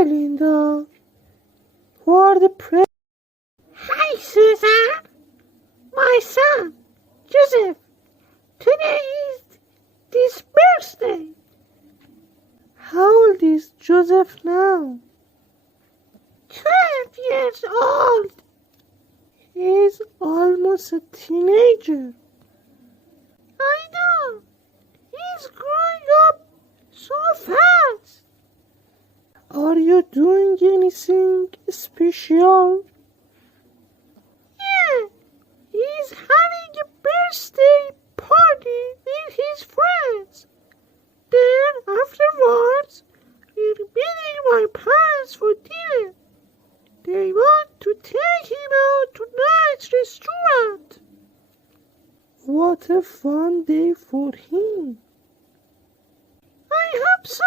Hi, Linda. Who are the presents? Hi, Susan. My son, Joseph. Today is his birthday. How old is Joseph now? 12 years old. He's almost a teenager. I know. He's growing up so fast. Are you doing anything special? Yeah, he's having a birthday party with his friends. Then afterwards, we're meeting my parents for dinner. They want to take him out to a nice restaurant. What a fun day for him. I hope so.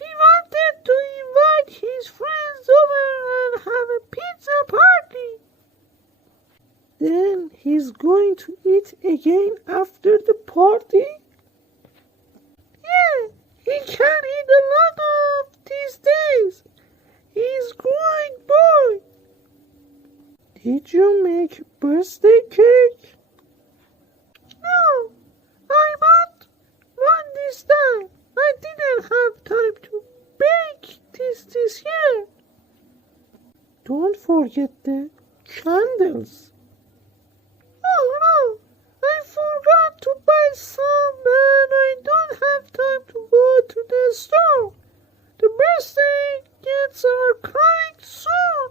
We wanted to invite his friends over and have a pizza party. Then he's going to eat again after the party? Yeah, he can eat a lot of these days. He's growing boy. Did you make birthday cake? No, I bought one this time. I didn't have time to bake this year. Don't forget the candles. Oh no, I forgot to buy some and I don't have time to go to the store. The birthday gifts are coming soon.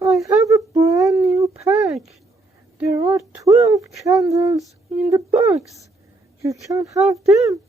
I have a brand new pack. There are 12 candles in the box. You can have them.